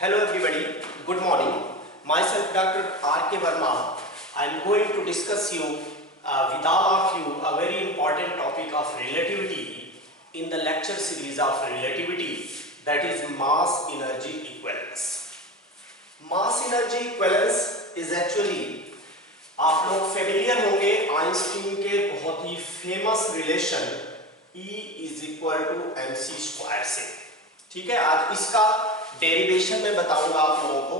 Hello everybody, good morning. Myself Dr. R.K. Verma. I am going to discuss with all of you a very important topic of relativity in the lecture series of relativity, that is mass energy equivalence. Mass energy equivalence is actually, आप लोग familiar होंगे Einstein के बहुत ही famous relation E is equal to mc square से। ठीक है, आज इसका डेरिवेशन मैं बताऊंगा आप लोगों को,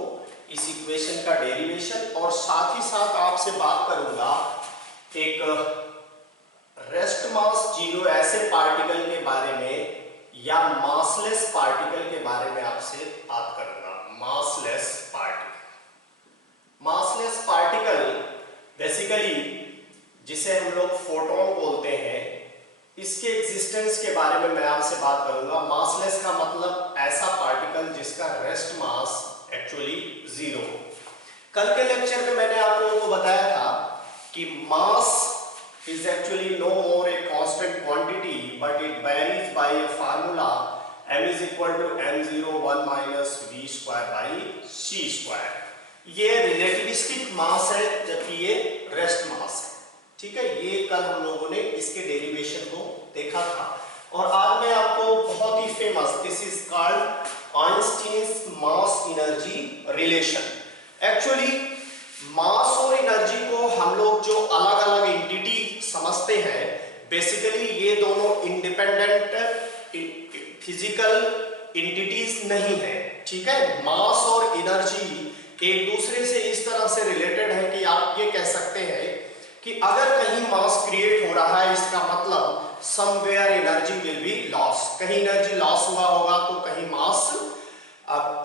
इस इक्वेशन का डेरिवेशन, और साथ ही साथ आपसे बात करूंगा एक रेस्ट मास जीरो ऐसे पार्टिकल के बारे में या मासलेस पार्टिकल के बारे में आपसे बात करूंगा। मासलेस पार्टिकल बेसिकली जिसे हम लोग फोटोन बोलते हैं, इसके एग्जिस्टेंस के बारे में मैं आपसे बात करूंगा। मासलेस का मतलब ऐसा पार्टिकल जिसका रेस्ट मास एक्चुअली जीरो। कल के लेक्चर में मैंने आप लोगों को बताया था कि mass is actually no more a constant quantity but it varies by a formula m is equal to m01 minus v square by c square। ये रिलेटिविस्टिक मास है जबकि ये रेस्ट मास है। ठीक है, ये कल हम लोगों ने इसके डेरिवेशन को देखा था, और आज मैं आपको बहुत ही famous, this is called Einstein's mass energy relation. Actually mass और एनर्जी को हम लोग जो अलग अलग एंटिटी समझते हैं, बेसिकली ये दोनों इंडिपेंडेंट फिजिकल एंटिटीज नहीं है। ठीक है, मास और एनर्जी एक दूसरे से इस तरह से रिलेटेड है कि आप ये कह सकते हैं कि अगर कहीं मास क्रिएट हो रहा है, इसका मतलब somewhere energy will be loss. कहीं एनर्जी लॉस हुआ होगा तो कहीं मास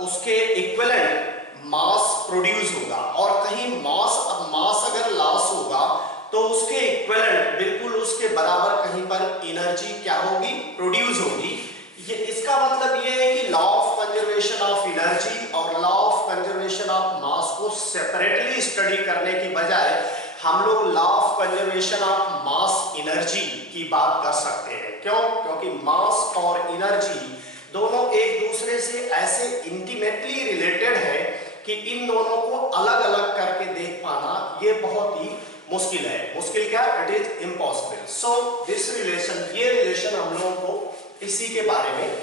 उसके इक्विवेलेंट मास प्रोड्यूस होगा, और कहीं मास अगर लॉस होगा तो उसके इक्विवेलेंट बिल्कुल उसके बराबर कहीं पर एनर्जी क्या होगी, प्रोड्यूस होगी। ये इसका मतलब ये है कि law of conservation of energy और law of conservation of mass को सेपरेटली स्टडी करने की बजाय हम लोग law of conservation of mass energy की बात कर सकते हैं। क्यों? क्योंकि मास और एनर्जी दोनों एक दूसरे से ऐसे इंटीमेटली रिलेटेड है कि इन दोनों को अलग अलग करके देख पाना ये बहुत ही मुश्किल है। मुश्किल क्या? It is impossible. So this relation, ये रिलेशन हम लोगों को इसी के बारे में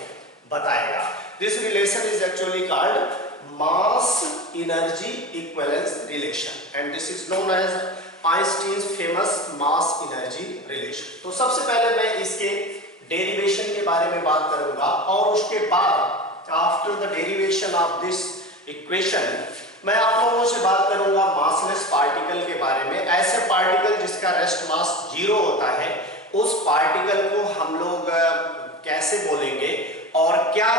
बताएगा। This relation is actually called mass energy equivalence relation and this is known as Einstein's famous mass energy relation. तो सबसे पहले मैं इसके डेरिवेशन के बारे में बात करूंगा, और उसके बाद after the derivation of this equation मैं आप लोगों से बात करूंगा मासलेस पार्टिकल के बारे में। ऐसे पार्टिकल जिसका रेस्ट मास जीरो होता है, उस पार्टिकल को हम लोग कैसे बोलेंगे, और क्या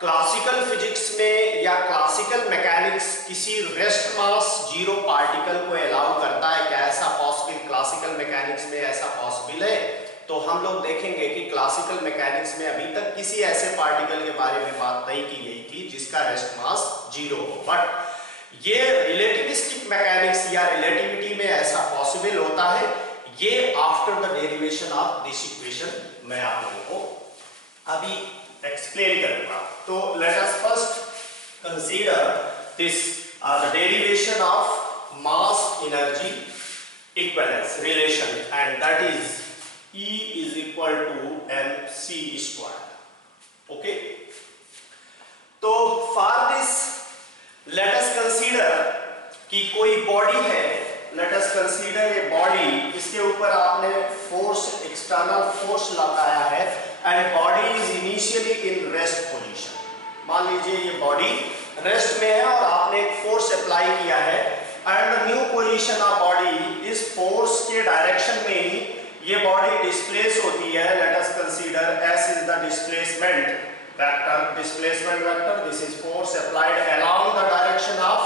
क्लासिकल फिजिक्स में या क्लासिकल मैकेनिक्स किसी रेस्ट मास जीरो पार्टिकल को अलाउ करता है? क्या ऐसा पॉसिबल क्लासिकल मैकेनिक्स में ऐसा पॉसिबल है? तो हम लोग देखेंगे कि क्लासिकल मैकेनिक्स में अभी तक किसी ऐसे पार्टिकल के बारे में बात नहीं की गई थी जिसका रेस्ट मास जीरो हो, बट ये रिलेटिविस्टिक मैकेनिक्स या रिलेटिविटी में ऐसा पॉसिबल होता है। ये after the derivation of this equation मैं आप लोगों को अभी एक्सप्लेन करूंगा। तो let us first consider this the derivation of mass energy equivalence relation, and that is E is equal to mc square। Okay, तो for this let us consider कि कोई बॉडी है, let us consider a body, इसके ऊपर आपने force, external force लगाया है, and body is initially in rest position. मान लीजिए ये बॉडी रेस्ट में है और आपने एक फोर्स अप्लाई किया है, and the new position of body, इस फोर्स के डायरेक्शन में ही ये बॉडी डिस्प्लेस होती है। Let us consider s is the displacement vector, this is force applied along the direction of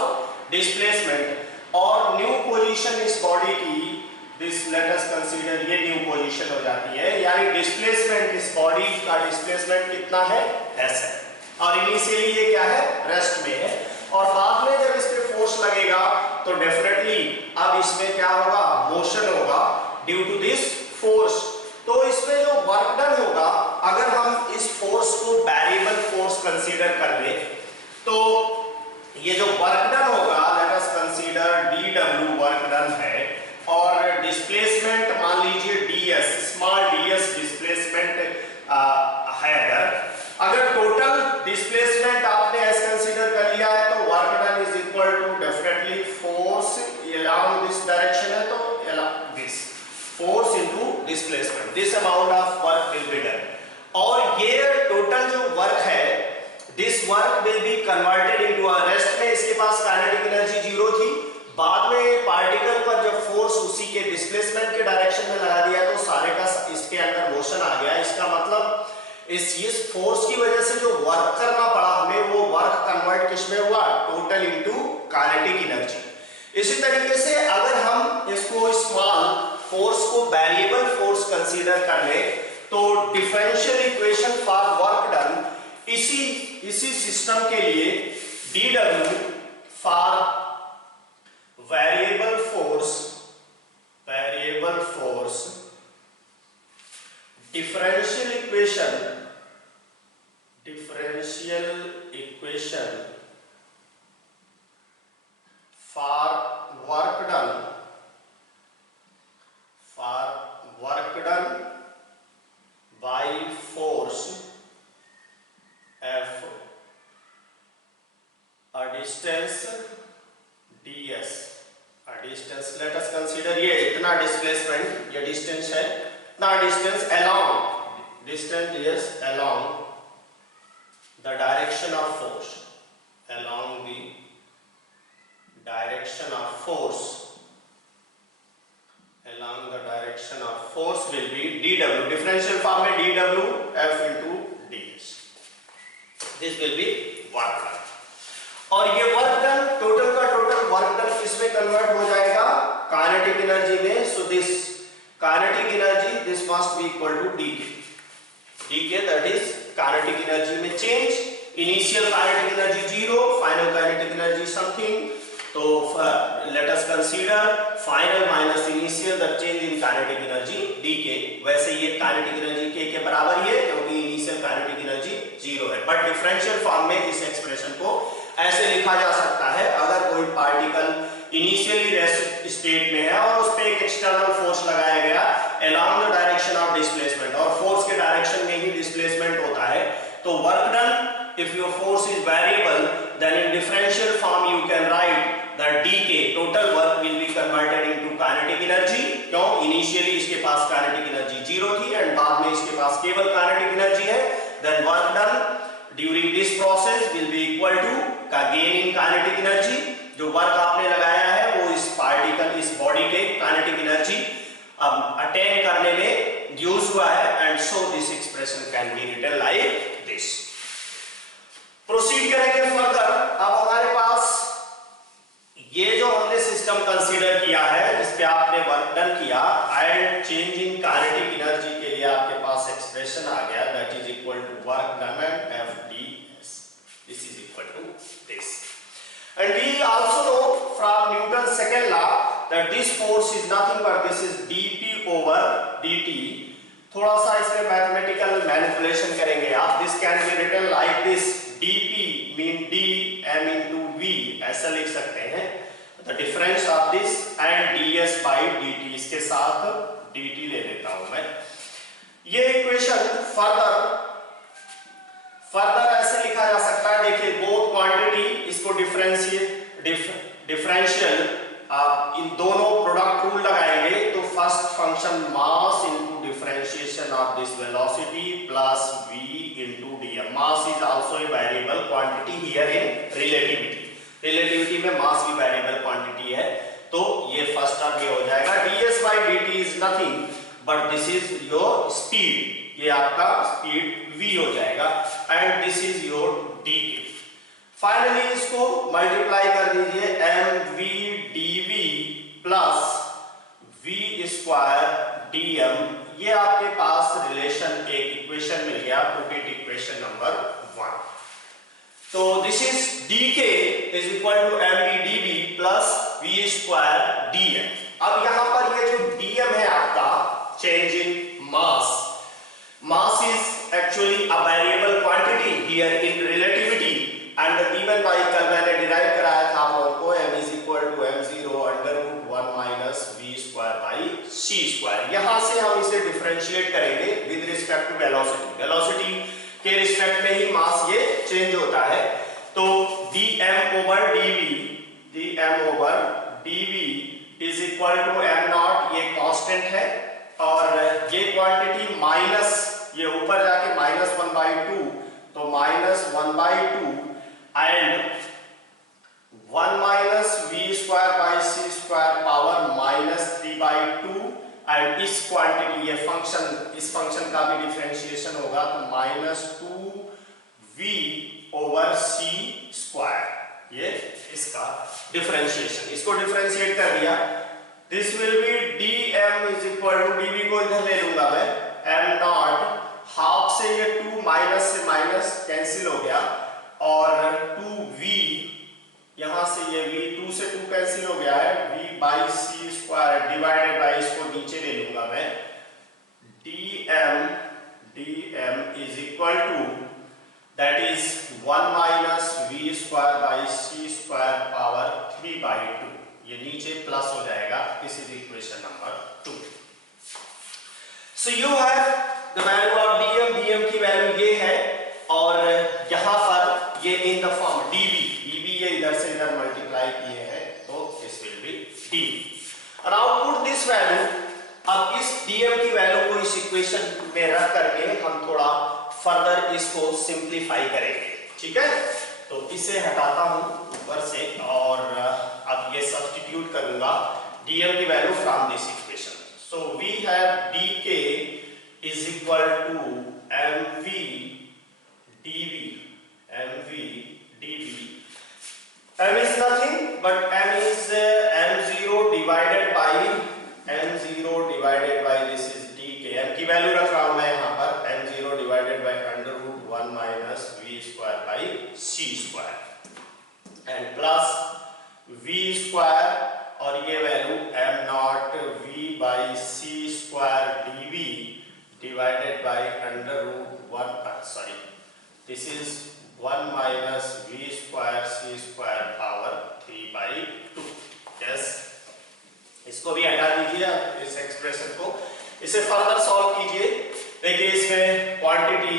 displacement, और न्यू पोजीशन इस बॉडी की, दिस लेट अस कंसीडर ये न्यू पोजीशन हो जाती है, यानी डिस्प्लेसमेंट, इस बॉडी का डिस्प्लेसमेंट कितना है? s है, और इनिशियली ये क्या है? रेस्ट में है, और बाद में जब इस पे फोर्स लगेगा तो डेफिनेटली अब इसमें क्या होगा? मोशन होगा ड्यू टू दिस फोर्स। तो इसमें जो वर्क डन होगा, अगर हम इस फोर्स को वेरिएबल फोर्स कंसीडर कर ले, तो वर्क है, this work will be converted into a rest में इसके पास काइनेटिक एनर्जी जीरो थी, बाद में पार्टिकल पर जब फोर्स उसी के डिस्प्लेसमेंट के डायरेक्शन में लगा दिया तो सारे का इसके अंदर मोशन आ गया। इसका मतलब इस फोर्स की वजह से जो वर्क करना पड़ा हमें, वो वर्क कन्वर्ट किसमें हुआ, टोटल इनटू काइनेटिक एनर्जी। इसी तरीके से अगर हम इसको स्मॉल फोर्स को वेरिएबल फोर्स कंसीडर कर ले तो differential equation for work done इसी सिस्टम के लिए dw for variable force differential equation for work done by force F a distance ds, a distance let us consider ये इतना displacement, ये डिस्टेंस है, इतना distance along distance ds along the direction of force, along the direction of force, along the direction of force will be dw, differential form में dw f into ds, this will be work done। और ये work done total का total work done किसमें convert हो जाएगा, kinetic energy में। So this kinetic energy this must be equal to dk that is kinetic energy में change, initial kinetic energy zero, final kinetic energy something, तो let us consider final minus initial the change in kinetic energy dk। वैसे ये kinetic energy k के बराबर ही है क्योंकि initial kinetic energy zero है, but differential form में इस एक्सप्रेशन को ऐसे लिखा जा सकता है, अगर कोई पार्टिकल इनिशियली रेस्ट स्टेट में है और उस पे एक एक्सटर्नल फोर्स लगाया गया along the direction of displacement, और फोर्स के डायरेक्शन में ही डिस्प्लेसमेंट होता है, तो work done if your force is variable then in differential form you can write that dk total work will be converted into kinetic energy. क्यों, initially इसके पास काइनेटिक एनर्जी जीरो थी एंड बाद में इसके पास केवल काइनेटिक एनर्जी है, then work done during this process will be equal to का gain in kinetic energy, जो वर्क आपने लगाया है वो इस पार्टिकल इस बॉडी के काइनेटिक एनर्जी अटेन करने में यूज हुआ है, and so this expression can be written like this. Proceed करेंगे फर्दर। अब हमारे पास ये जो हमने सिस्टम कंसीडर किया है जिस पे आपने वर्क डन किया and change in kinetic energy के लिए आपके पास एक्सप्रेशन आ गया that is equal to work done and F D S, this is equal to this, and we also know from Newton second law that this force is nothing but this is dp over dt। थोड़ा सा इसमें mathematical manipulation करेंगे आप, this can be written like this, dp mean dm into v ऐसा लिख सकते हैं, the difference of this and ds by dt, इसके साथ dt ले लेता हूं मैं। ये इक्वेशन फर्दर ऐसे लिखा जा सकता है, देखिए बोथ क्वांटिटी, इसको डिफरेंशियल इन दोनों प्रोडक्ट रूल लगाएंगे तो first function mass into differentiation of this velocity plus v into dm। Mass is also a variable quantity here in relativity में मास भी वेरिएबल क्वांटिटी है, तो ये फर्स्ट टर्म ये हो जाएगा, ds by dt is nothing but this is your speed, ये आपका स्पीड v हो जाएगा, and this is your dk। Finally इसको मल्टीप्लाई कर दीजिए mv dv plus v square dm, ये आपके पास रिलेशन एक इक्वेशन मिल गया, पुट इट इक्वेशन नंबर 1। तो this is dk is equal to mv dv plus v square dm। अब यहां पर ये जो dm है आपका change in mass, mass is actually a variable quantity here in relativity, and given by कल मैंने डिराइव कराया था आप लोगों को m is equal to m0 under root 1 minus v square by c square. यहां से हम इसे डिफरेंशिएट करेंगे with respect to velocity, velocity के रिस्पेक्ट में ही मास ये चेंज होता है, तो dm over dv is equal to m naught, ये कांस्टेंट है, और ये क्वांटिटी माइनस ये ऊपर जाके -1/2, तो minus 1/2 and 1 minus v square by c square power minus 3/2 and इस क्वांटिटी ये फंक्शन, इस फंक्शन का भी डिफरेंशिएशन होगा तो माइनस 2v ओवर सी स्क्वायर, ये इसका डिफरेंशिएशन, इसको डिफरेंशिएट कर दिया। This will be dm is equal to dv को इधर ले लूंगा मैं, m नॉट हाफ से ये 2 माइनस से माइनस कैंसिल हो गया और 2v यहां से ये v 2 से 2 कैंसिल हो गया है, v by c square divided by, इसको नीचे ले लूंगा मैं, dm is equal to that is 1 minus v square by c square power 3/2, ये नीचे प्लस हो जाएगा। This is equation number 2। So you have the value of dm की वैल्यू ये है और यहां पर ये इन द फॉर्म dv ये इधर से इधर मल्टीप्लाई किए हैं तो this will B dv। Now put this value, अब इस dm की वैल्यू को इस इक्वेशन में रख करके हम थोड़ा फर्दर इसको सिंप्लीफाई करेंगे, ठीक है। तो इसे हटाता हूं ऊपर से और अब ये सब्स्टिट्यूट करूंगा dm की value from this equation. So we have dk is equal to mv dv, m is nothing but m is m0 divided by this is dk, m की वैल्यू रख रहा हूं मैं यहां पर, m0 divided by under root 1 minus v square by c square and plus v square और ये value m naught v by c square dv divided by under root 1, sorry this is 1 minus v square c square power 3/2। Yes, इसको भी हटा दीजिए इस expression को, इसे further solve कीजिए। देखिए इसमें क्वांटिटी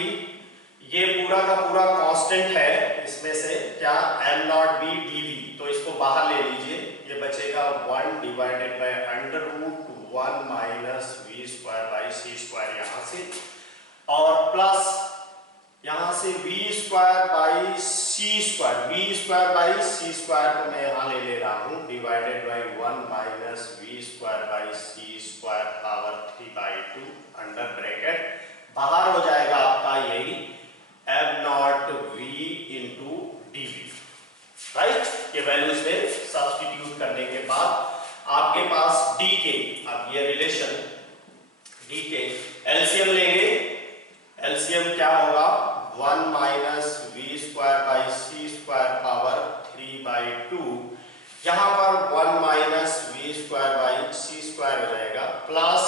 ये पूरा का पूरा कांस्टेंट है, इसमें से क्या m नॉट b dv, तो इसको बाहर ले लीजिए, ये बचेगा 1 divided by under root 1 minus v square by c square यहां से और प्लस यहां से v square by c square, v square by c square को मैं यहां ले रहा हूं divided by 1 minus v square by c square power 3/2 under bracket, बाहर हो जाएगा आपका यही m naught v into dv, right. ये वैल्यूज में सब्स्टिट्यूट करने के बाद आपके पास dk, अब ये रिलेशन dk एलसीएम लेंगे, एलसीएम क्या होगा 1 minus v square by c square power 3/2, यहां पर 1 minus v square by c square हो जाएगा plus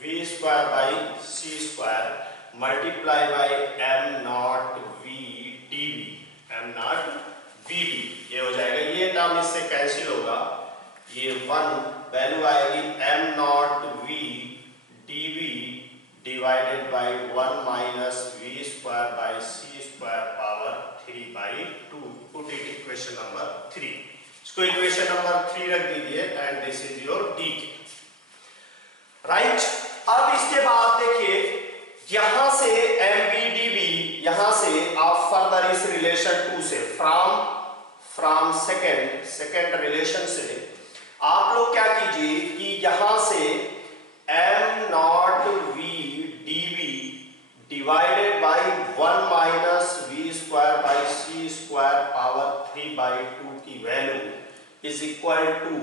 v square by c square multiply by m naught v dv, m naught v dv, ये हो जाएगा, ये टर्म इससे कैंसिल होगा, ये 1 वैल्यू आएगी m naught v dv divided by 1 minus v square by c square power 3/2। Put it equation number 3, इसको equation number 3 रख दीजिए and this is your dk, right. अब इसके बाद देखिए यहां से mv dv, यहां से आप फर्दर इस रिलेशन 2 से फ्रॉम सेकंड रिलेशन से आप लोग क्या कीजिए कि यहां से m naught v dv divided by 1 minus v square by c square power 3/2 की value is equal to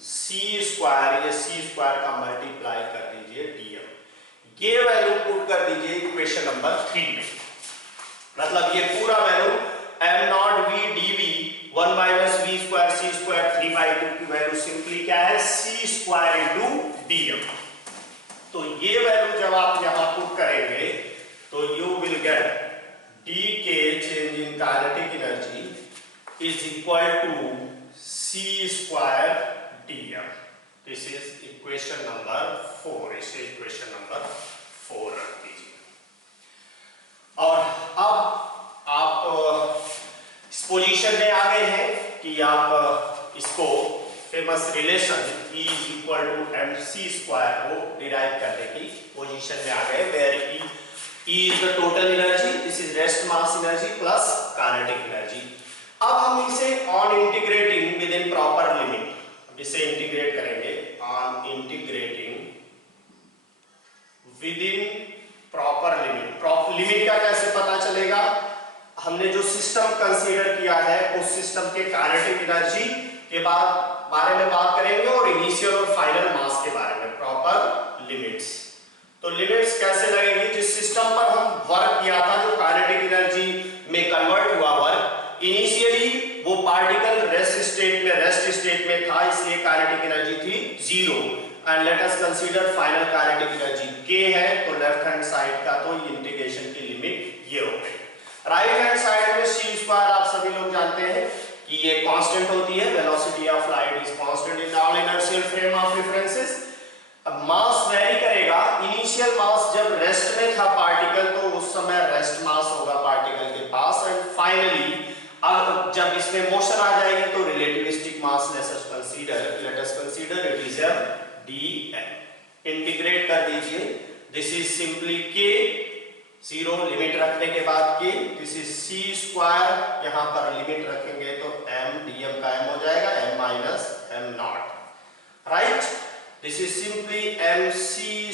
c square, ये सी स्क्वायर का मल्टीप्लाई कर दीजिए dm, ये वैल्यू पुट कर दीजिए इक्वेशन नंबर 3 में, मतलब ये पूरा value m naught v dv 1 minus v square c square 3/2 की वैल्यू सिंपली क्या है सी स्क्वायर इनटू dm। तो ये वैल्यू जब आप यहां पुट करेंगे तो you will get dk change in kinetic energy is equal to c square dm। This is equation number 4, इसे इक्वेशन नंबर 4 रख दीजिए। और अब आप इस पोजीशन में आ गए हैं कि आप इसको famous relation E is equal to mc square को डिराइव करने की पोजीशन में आ गए, where E is the total energy, this is rest mass energy plus kinetic energy. अब हम इसे on integrating with in proper limit, इसे इंटीग्रेट करेंगे on integrating with in proper limit. Limit का कैसे पता चलेगा? हमने जो सिस्टम कंसीडर किया है उस सिस्टम के काइनेटिक एनर्जी के बारे में बात करेंगे और इनिशियल और फाइनल मास के बारे में, प्रॉपर लिमिट्स। तो लिमिट्स कैसे लगेंगी? जिस सिस्टम पर हम वर्क किया था, जो काइनेटिक एनर्जी में कन्वर्ट हुआ वर्क, इनिशियली वो पार्टिकल रेस्ट स्टेट में था, इसलिए काइनेटिक एनर्जी थी 0। And let us consider final kinetic energy k है, तो लेफ्ट हैंड साइड का तो इंटीग्रेशन की लिमिट ये हो गई। राइट हैंड साइड में c स्क्वायर आप सभी लोग जानते हैं कि ये कांस्टेंट होती है, velocity of light is constant in all inertial frame of references. अब मास वेरी करेगा। इनिशियल मास जब रेस्ट में था पार्टिकल, तो उस समय रेस्ट मास होगा पार्टिकल के पास, एंड फाइनली अब जब इसमें मोशन आ जाएगी तो relativistic mass late us consider it is dm। Integrate कर दीजिए, this is simply k, 0 limit रखने के बाद k, this is c square, यहां पर लिमिट रखेंगे तो m, dm का m हो जाएगा, m minus m not, right. This is simply mc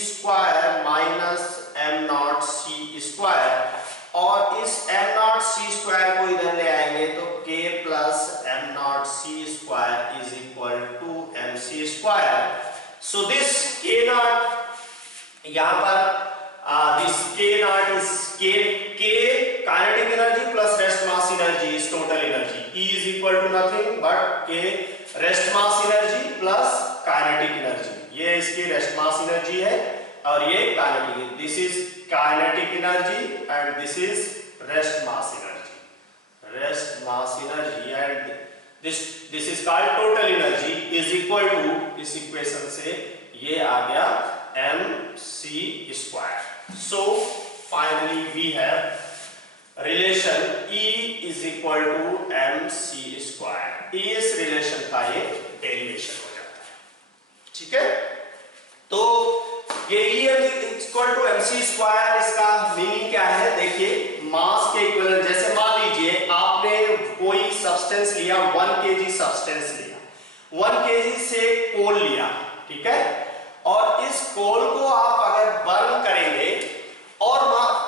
square minus m naught c square, और इस m नॉट c स्क्वायर को इधर ले आएंगे तो k plus m naught c square is equal to mc square. So this k naught, यहां पर this k naught is k kinetic energy plus rest mass energy is total energy, E is equal to nothing but k rest mass energy plus kinetic energy. ये इसकी rest mass energy है और ये kinetic, this is kinetic energy and this is rest mass energy and this is called total energy is equal to, इस equation से ये आ गया mc square. So finally we have relation E is equal to mc square. इस relation का ये derivation हो जाता है, ठीक है। तो ये E equal to mc square, इसका मीनिंग क्या है? देखिए, मास के इक्विवेलेंट, जैसे मान लीजिए आपने कोई सब्सटेंस लिया, 1 kg सब्सटेंस लिया, 1 kg से कोल लिया, ठीक है, और इस कोल को आप अगर बर्न करेंगे और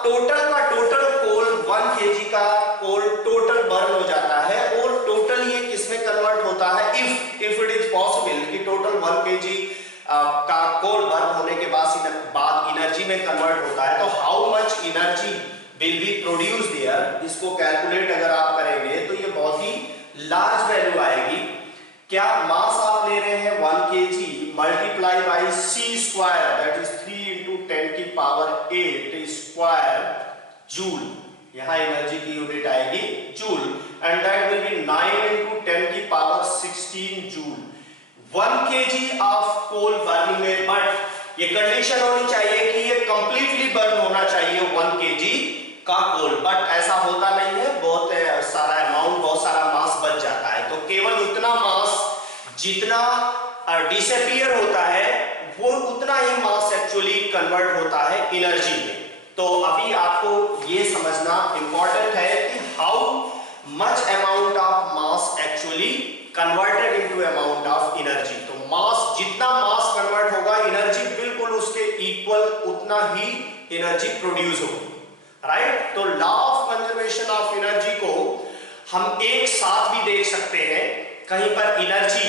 टोटल का टोटल कोल 1 kg का कोल टोटल बर्न हो जाता है, और टोटल ये किसमें कन्वर्ट होता है? इफ इट इज पॉसिबल कि टोटल 1 kg का कोल बर्न होने के बाद एनर्जी में कन्वर्ट होता है, तो how much energy will be produce their, इसको कैलकुलेट अगर आप करेंगे तो ये बहुत ही लार्ज वैल्यू आएगी। क्या मास आप ले रहे हैं 1 kg multiply by c square, that is 3 into 10 की पावर 8 स्क्वायर जूल, यहां एनर्जी की यूनिट आएगी joule, and that will be 9 into 10 की power 16 joule. 1 kg of coal burning में, बट ये कंडीशन होनी चाहिए कि ये कंप्लीटली बर्न होना चाहिए 1 kg का कोल, बट ऐसा होता नहीं है, बहुत सारा अमाउंट, बहुत सारा मास बच जाता है। तो केवल उतना मास जितना डिसअपीयर होता है, वो उतना ही मास एक्चुअली कन्वर्ट होता है एनर्जी में। तो अभी आपको ये समझना इंपॉर्टेंट है कि how much amount of mass actually converted into amount of energy. तो मास, जितना मास कन्वर्ट होगा, एनर्जी बिल्कुल उसके इक्वल उतना ही एनर्जी प्रोड्यूस होगी, राइट। तो law of conservation of energy को हम एक साथ भी देख सकते हैं। कहीं पर एनर्जी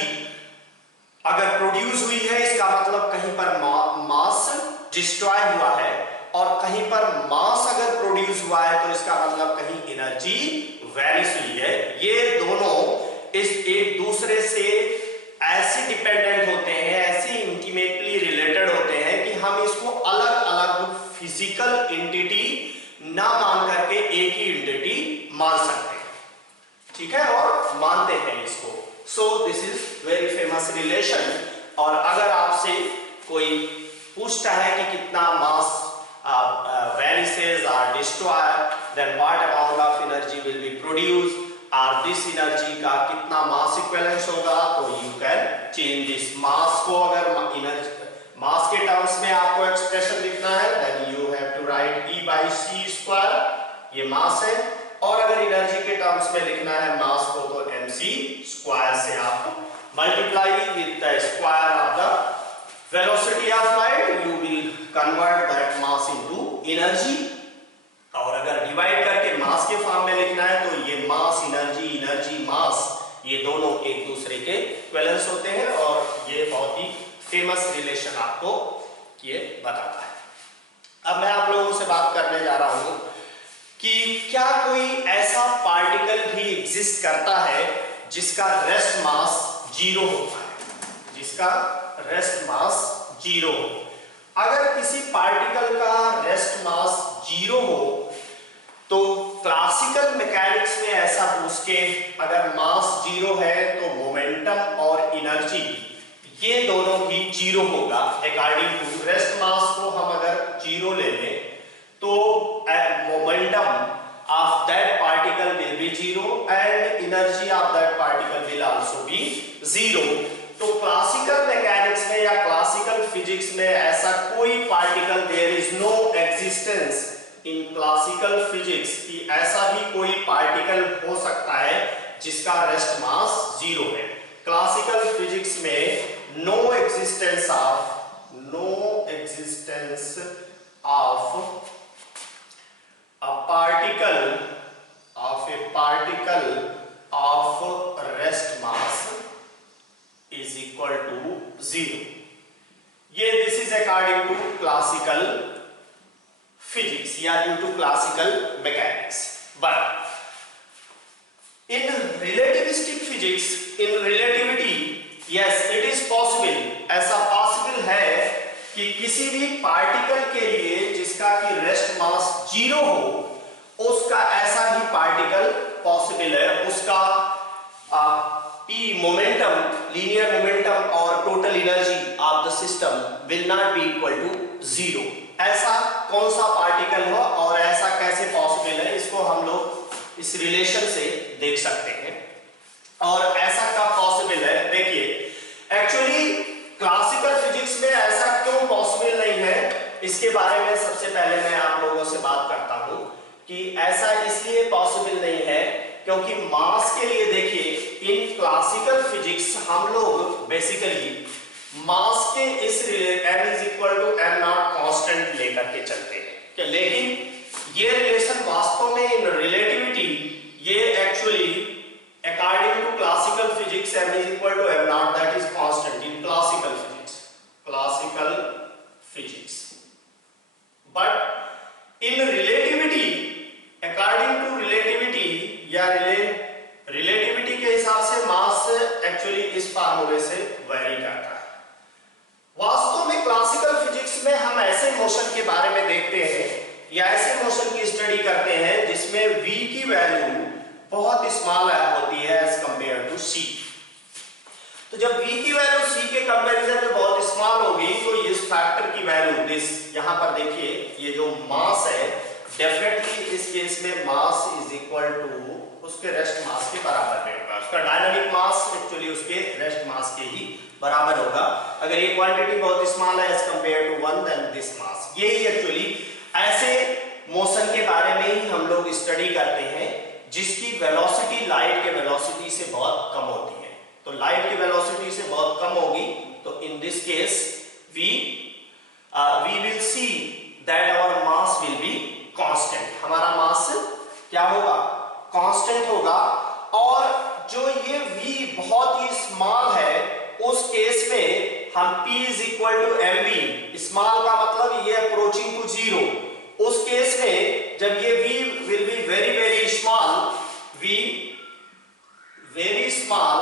अगर प्रोड्यूस हुई है, इसका मतलब कहीं पर मास डिस्ट्रॉय हुआ है, और कहीं पर मास अगर प्रोड्यूस हुआ है तो इसका मतलब कहीं एनर्जी वैनिश हुई है। ये दोनों इस एक दूसरे से ऐसे डिपेंडेंट होते हैं, ऐसे इंटीमेटली रिलेटेड होते हैं कि हम इसको अलग अलग फिजिकल एंटिटी ना मान करके एक ही एंटिटी मान सकते हैं, ठीक है, और मानते हैं इसको। So this is very famous relation. और अगर आपसे कोई पूछता है कि कितना मास vanishes or destroyed, then what amount of energy will be produced, और this energy का कितना मास इक्विवेलेंस होगा, तो you can change this मास को, अगर एनर्जी मास के टर्म्स में आपको एक्सप्रेशन लिखना है, then you have to write E by c square, ये मास है, और अगर टर्म्स में लिखना है मास को तो mc स्क्वायर से आप multiply with the square of the velocity of light, you will convert that mass into energy. और अगर डिवाइड करके मास के फॉर्म में लिखना है तो ये मास एनर्जी, एनर्जी मास, ये दोनों एक दूसरे के इक्विवेलेंस होते हैं और ये बहुत ही फेमस रिलेशन आपको ये बताता है। अब मैं आप लोगों से बात करने जा रहा हूं कि क्या कोई ऐसा पार्टिकल भी एग्जिस्ट करता है जिसका रेस्ट मास जीरो होता है, जिसका रेस्ट मास जीरो हो। अगर किसी पार्टिकल का रेस्ट मास जीरो हो तो क्लासिकल मैकेनिक्स में ऐसा उसके अगर मास जीरो है तो मोमेंटम और एनर्जी ये दोनों ही जीरो होगा। अकॉर्डिंग टू रेस्ट मास को हम अगर जीरो ले लें तो momentum of that particle will be zero and energy of that particle will also be zero. तो क्लासिकल मैकेनिक्स में या क्लासिकल फिजिक्स में ऐसा कोई particle, there is no existence in classical physics कि ऐसा भी कोई पार्टिकल हो सकता है जिसका रेस्ट मास जीरो है। क्लासिकल फिजिक्स में no existence of a particle of rest mass is equal to zero। ये this is according to classical physics या due to classical mechanics। But in relativistic physics, in relativity, yes it is possible, ऐसा possible है कि किसी भी particle के लिए जिसका कि रेस्ट मास जीरो हो उसका ऐसा भी पार्टिकल पॉसिबल है, उसका p मोमेंटम, लीनियर मोमेंटम और total energy of the system will not be equal to zero. ऐसा कौन सा पार्टिकल हो और ऐसा कैसे पॉसिबल है, इसको हम लोग इस रिलेशन से देख सकते हैं। और ऐसा कब पॉसिबल है, देखिए एक्चुअली क्लासिकल फिजिक्स में ऐसा क्यों पॉसिबल नहीं है इसके बारे में सबसे पहले मैं आप लोगों से बात करता हूं कि ऐसा इसलिए पॉसिबल नहीं है क्योंकि मास के लिए देखिए इन क्लासिकल फिजिक्स हम लोग बेसिकली मास के इस m is equal to m naught constant लेकर के चलते हैं। लेकिन ये रिलेशन वास्तव में इन रिलेटिविटी ये actually according to classical physics m is equal to m naught, that is constant in classical physics। But in relativity, according to relativity या relativity के हिसाब से मास एक्चुअली इस फार्मूले से वेरी करता है। वास्तव में क्लासिकल फिजिक्स में हम ऐसे मोशन के बारे में देखते हैं या ऐसे मोशन की स्टडी करते हैं जिसमें v की वैल्यू बहुत स्मॉल होती है एज कंपेयर टू c। तो जब v की वैल्यू c के कंपैरिजन में बहुत स्मॉल होगी तो इस फैक्टर की वैल्यू दिस, यहां पर देखिए ये जो मास है डेफिनेटली इस केस में मास इज इक्वल टू उसके रेस्ट मास के बराबर में होगा। उसका डायनामिक मास एक्चुअली उसके रेस्ट मास के ही बराबर होगा। अगर ये क्वांटिटी बहुत स्मॉल है as compare to 1 than this mass. यही एक्चुअली ऐसे मोशन के बारे में ही हम लोग स्टडी करते हैं जिसकी वेलोसिटी लाइट के वेलोसिटी से बहुत कम होती है। तो लाइट की वेलोसिटी से बहुत कम होगी तो in this case we will see that our mass will be constant। हमारा मास क्या होगा, कांस्टेंट होगा। और जो ये v बहुत ही स्मॉल है उस केस में हम p is equal to mv, small का मतलब ये अप्रोचिंग टू जीरो, उस केस में जब ये v will be very very small, v very small